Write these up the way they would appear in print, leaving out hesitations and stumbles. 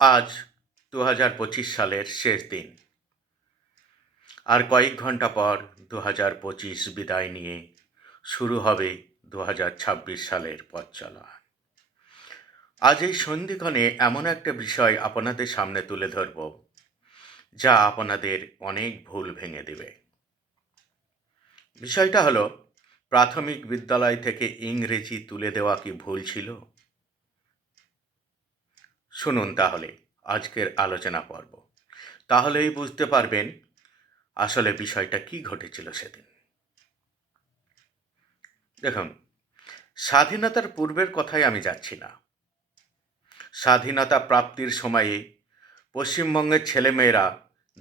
আজ 2025 সালের শেষ দিন। আর কয়েক ঘন্টা পর 2025 বিদায় নিয়ে শুরু হবে 2026 সালের পথ চলা। আজ এই সন্ধিক্ষণে এমন একটা বিষয় আপনাদের সামনে তুলে ধরব, যা আপনাদের অনেক ভুল ভেঙে দেবে। বিষয়টা হলো, প্রাথমিক বিদ্যালয় থেকে ইংরেজি তুলে দেওয়া কি ভুল ছিল? শুনুন তাহলে আজকের আলোচনা পর্ব। তাহলেই বুঝতে পারবেন আসলে বিষয়টা কি ঘটেছিল সেদিন। দেখুন, স্বাধীনতার পূর্বের কথায় আমি যাচ্ছি না। স্বাধীনতা প্রাপ্তির সময়ে পশ্চিমবঙ্গের ছেলেমেয়েরা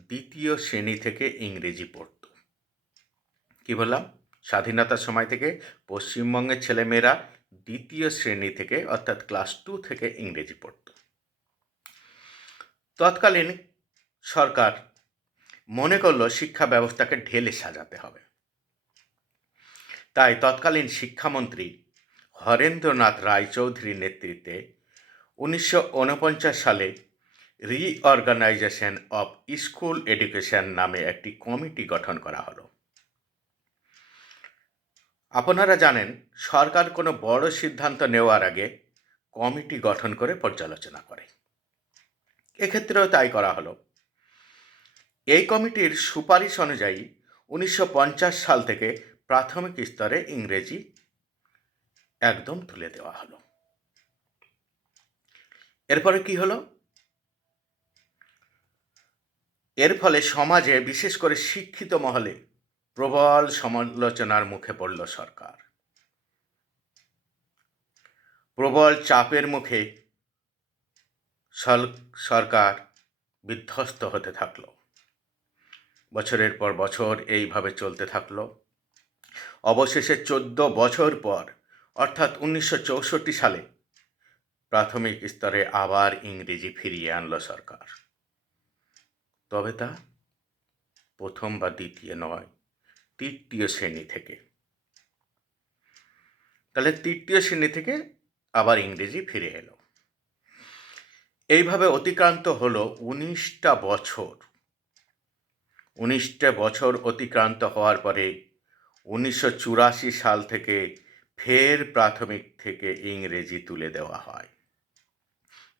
দ্বিতীয় শ্রেণী থেকে ইংরেজি পড়ত। কি বললাম? স্বাধীনতার সময় থেকে পশ্চিমবঙ্গের ছেলেমেয়েরা দ্বিতীয় শ্রেণী থেকে অর্থাৎ ক্লাস 2 থেকে ইংরেজি পড়ত। তৎকালীন সরকার মনে করলো শিক্ষা ব্যবস্থাকে ঢেলে সাজাতে হবে। তাই তৎকালীন শিক্ষামন্ত্রী হরেন্দ্রনাথ রায়চৌধুরীর নেতৃত্বে 1949 সালে রিঅর্গানাইজেশন অফ স্কুল এডুকেশন নামে একটি কমিটি গঠন করা হলো। আপনারা জানেন, সরকার কোনো বড় সিদ্ধান্ত নেওয়ার আগে কমিটি গঠন করে পর্যালোচনা করে। এক্ষেত্রেও তাই করা হলো। এই কমিটির সুপারিশ অনুযায়ী 1950 সাল থেকে প্রাথমিক স্তরে ইংরেজি একদম তুলে দেওয়া হলো। এরপরে কি হলো? এর ফলে সমাজে, বিশেষ করে শিক্ষিত মহলে, প্রবল সমালোচনার মুখে পড়ল সরকার। প্রবল চাপের মুখে সরকার বিধ্বস্ত হতে থাকলো। বছরের পর বছর এইভাবে চলতে থাকলো। অবশেষে 14 বছর পর অর্থাৎ 1964 সালে প্রাথমিক স্তরে আবার ইংরেজি ফিরিয়ে আনলো সরকার। তবে তা প্রথম বা দ্বিতীয় নয়, তৃতীয় শ্রেণী থেকে। তাহলে তৃতীয় শ্রেণী থেকে আবার ইংরেজি ফিরে এলো। এইভাবে অতিক্রান্ত হলো 19টা বছর। 19টা বছর অতিক্রান্ত হওয়ার পরে 1984 সাল থেকে ফের প্রাথমিক থেকে ইংরেজি তুলে দেওয়া হয়।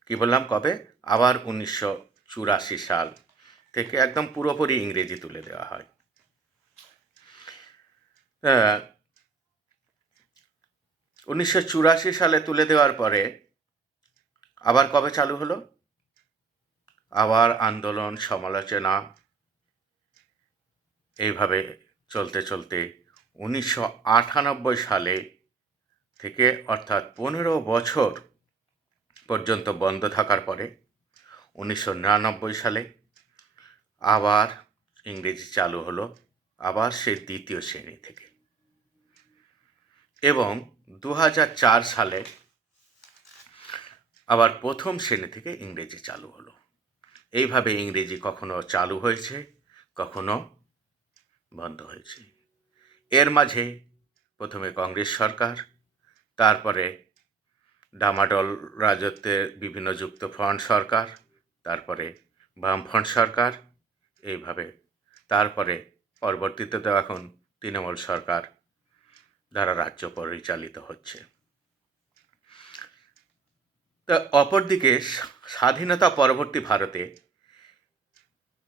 কি বললাম? কবে? আবার 1984 সাল থেকে একদম পুরোপুরি ইংরেজি তুলে দেওয়া হয়। 1984 সালে তুলে দেওয়ার পরে আবার কবে চালু হলো? আবার আন্দোলন, সমালোচনা, এইভাবে চলতে চলতে 1998 সালে থেকে অর্থাৎ 15 বছর পর্যন্ত বন্ধ থাকার পরে 1999 সালে আবার ইংরেজি চালু হলো, আবার সেই দ্বিতীয় শ্রেণী থেকে। এবং 2004 সালে আবার প্রথম শ্রেণী থেকে ইংরেজি চালু হলো। এইভাবে ইংরেজি কখনো চালু হয়েছে, কখনো বন্ধ হয়েছে। এর মাঝে প্রথমে কংগ্রেস সরকার, তারপরে ডামাডোল রাজত্বের বিভিন্ন যুক্তফ্রন্ট সরকার, তারপরে বামফ্রন্ট সরকার, এইভাবে তারপরে পরবর্তীতে তো এখন তৃণমূল সরকার দ্বারা রাজ্য পরিচালিত হচ্ছে। তা অপরদিকে স্বাধীনতা পরবর্তী ভারতে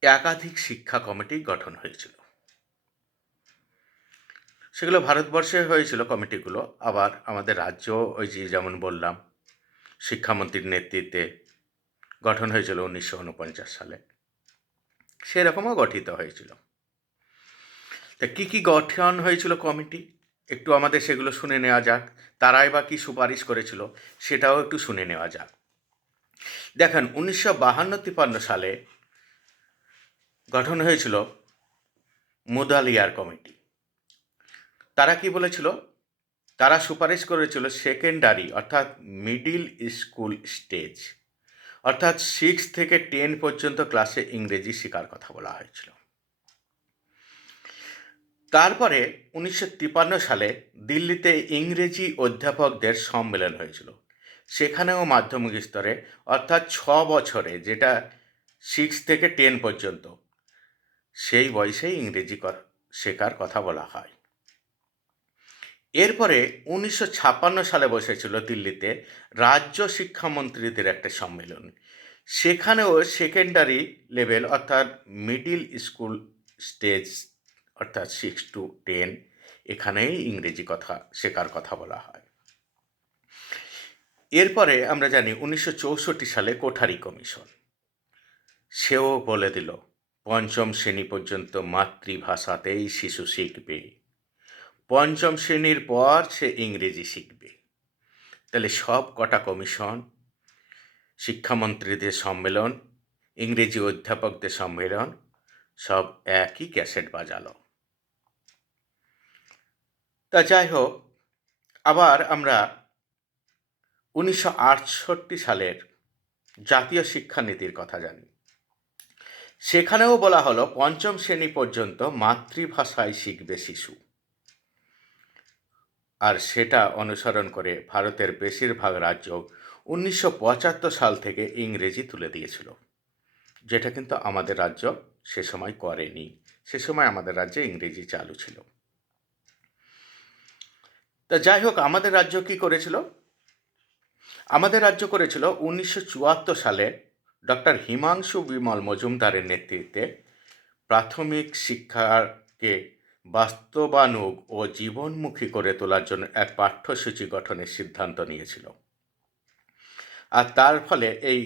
একাধিক শিক্ষা কমিটি গঠন হয়েছিল। সেগুলো ভারতবর্ষে হয়েছিল কমিটিগুলো, আবার আমাদের রাজ্য ওই যে যেমন বললাম শিক্ষামন্ত্রীর নেতৃত্বে গঠন হয়েছিল 1949 সালে, সেরকমও গঠিত হয়েছিল। তা কী কী গঠন হয়েছিল কমিটি, একটু আমাদের সেগুলো শুনে নেওয়া যাক। তারাই বা কী সুপারিশ করেছিল সেটাও একটু শুনে নেওয়া যাক। দেখেন, 1952-53 সালে গঠন হয়েছিল মুদালিয়ার কমিটি। তারা কি বলেছিল? তারা সুপারিশ করেছিল সেকেন্ডারি অর্থাৎ মিডিল স্কুল স্টেজ অর্থাৎ 6 থেকে 10 পর্যন্ত ক্লাসে ইংরেজি শেখার কথা বলা হয়েছিল। তারপরে 1953 সালে দিল্লিতে ইংরেজি অধ্যাপকদের সম্মেলন হয়েছিল। সেখানেও মাধ্যমিক স্তরে অর্থাৎ 6 বছরে, যেটা 6 থেকে 10 পর্যন্ত, সেই বয়সেই ইংরেজি শেখার কথা বলা হয়। এরপরে 1956 সালে বসেছিল দিল্লিতে রাজ্য শিক্ষামন্ত্রীদের একটা সম্মেলন। সেখানেও সেকেন্ডারি লেভেল অর্থাৎ মিডিল স্কুল স্টেজ অর্থাৎ 6 to 10 এখানেই ইংরেজি শেখার কথা বলা হয়। এরপরে আমরা জানি 1964 সালে কোঠারি কমিশন, সেও বলে দিল 5ম শ্রেণী পর্যন্ত মাতৃভাষাতেই শিশু শিখবে, 5ম শ্রেণীর পর সে ইংরেজি শিখবে। তাহলে সব কটা কমিশন, শিক্ষামন্ত্রীদের সম্মেলন, ইংরেজি অধ্যাপকদের সম্মেলন, সব একই ক্যাসেট বাজালো। তা যাই হোক, আবার আমরা 1968 সালের জাতীয় শিক্ষানীতির কথা জানি। সেখানেও বলা হলো 5ম শ্রেণী পর্যন্ত মাতৃভাষায় শিখবে শিশু। আর সেটা অনুসরণ করে ভারতের বেশিরভাগ রাজ্য 1975 সাল থেকে ইংরেজি তুলে দিয়েছিল, যেটা কিন্তু আমাদের রাজ্য সে সময় করেনি। সে সময় আমাদের রাজ্যে ইংরেজি চালু ছিল। তা যাই হোক, আমাদের রাজ্য কি করেছিল? আমাদের রাজ্য করেছিল 1974 সালে ডক্টর হিমাংশু বিমল মজুমদারের নেতৃত্বে প্রাথমিক শিক্ষাকে বাস্তবানুগ ও জীবনমুখী করে তোলার জন্য এক পাঠ্যসূচি গঠনের সিদ্ধান্ত নিয়েছিল। আর তার ফলে এই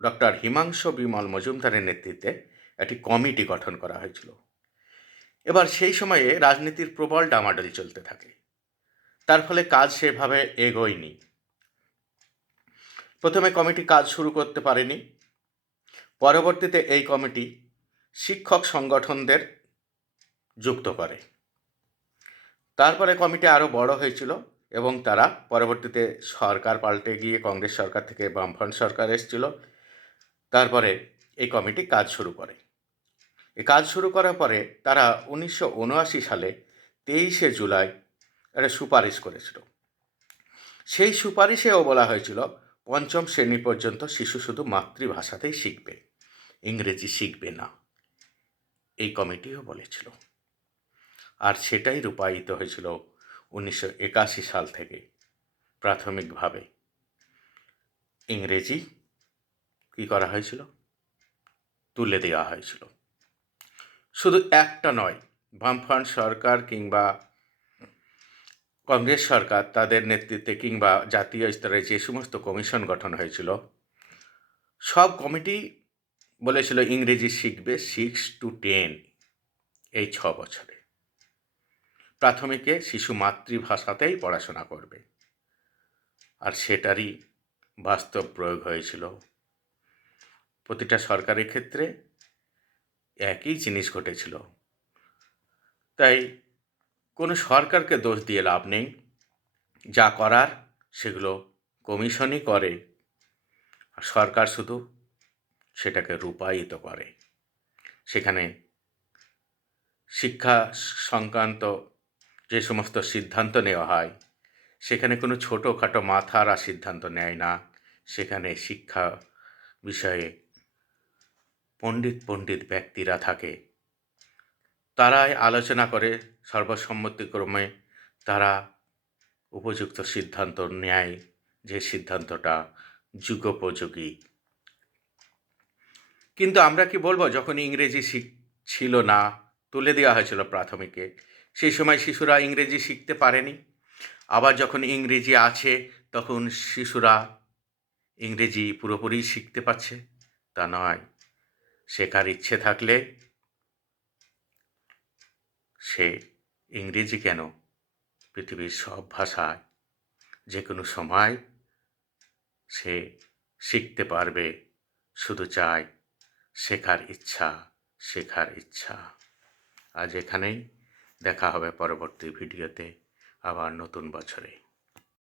ডক্টর হিমাংশু বিমল মজুমদারের নেতৃত্বে একটি কমিটি গঠন করা হয়েছিল। এবার সেই সময়ে রাজনীতির প্রবল ডামাডোল চলতে থাকে, তার ফলে কাজ সেভাবে এগোয়নি। প্রথমে কমিটি কাজ শুরু করতে পারেনি। পরবর্তীতে এই কমিটি শিক্ষক সংগঠনদের যুক্ত করে। তারপরে কমিটি আরও বড় হয়েছিল এবং তারা পরবর্তীতে সরকার পাল্টে গিয়ে কংগ্রেস সরকার থেকে বামফ্রন্ট সরকার এসেছিল। তারপরে এই কমিটি কাজ শুরু করে। এই কাজ শুরু করার পরে তারা 1979 সালে 23শে জুলাই একটা সুপারিশ করেছিল। সেই সুপারিশেও বলা হয়েছিল 5ম শ্রেণী পর্যন্ত শিশু শুধু মাতৃভাষাতেই শিখবে, ইংরেজি শিখবে না। এই কমিটিও বলেছিল। আর সেটাই রূপায়িত হয়েছিল 1981 সাল থেকে। প্রাথমিকভাবে ইংরেজি কী করা হয়েছিল? তুলে দেওয়া হয়েছিল। শুধু একটা নয়, বামফ্রন্ট সরকার কিংবা কংগ্রেস সরকার তাদের নেতৃত্বে কিংবা জাতীয় স্তরে যে সমস্ত কমিশন গঠন হয়েছিল, সব কমিটি বলেছিল ইংরেজি শিখবে 6 to 10, এই 6 বছরে। প্রাথমিকে শিশু মাতৃভাষাতেই পড়াশোনা করবে। আর সেটারই বাস্তব প্রয়োগ হয়েছিল। প্রতিটা সরকারি ক্ষেত্রে একই জিনিস ঘটেছিল। তাই কোনো সরকারকে দোষ দিয়ে লাভ নেই। যা করার সেগুলো কমিশনই করে, আর সরকার শুধু সেটাকে রূপায়িত করে। সেখানে শিক্ষা সংক্রান্ত যে সমস্ত সিদ্ধান্ত নেওয়া হয়, সেখানে কোনো ছোটোখাটো মাথারা সিদ্ধান্ত নেয় না। সেখানে শিক্ষা বিষয়ে পণ্ডিত ব্যক্তিরা থাকে, তারাই আলোচনা করে সর্বসম্মতিক্রমে তারা উপযুক্ত সিদ্ধান্ত নেয়, যে সিদ্ধান্তটা যুগোপযোগী। কিন্তু আমরা কি বলবো, যখন ইংরেজি ছিল না, তুলে দেওয়া হয়েছিল প্রাথমিকে, সেই সময় শিশুরা ইংরেজি শিখতে পারেনি। আবার যখন ইংরেজি আছে তখন শিশুরা ইংরেজি পুরোপুরি শিখতে পারছে? তা নয়। শেখার ইচ্ছে থাকলে সে ইংরেজি কেন, পৃথিবীর সব ভাষায় যে কোনো সময় সে শিখতে পারবে, শুধু চায় শেখার ইচ্ছা। আজ এখানেই, দেখা হবে পরবর্তী ভিডিওতে আবার নতুন বছরে।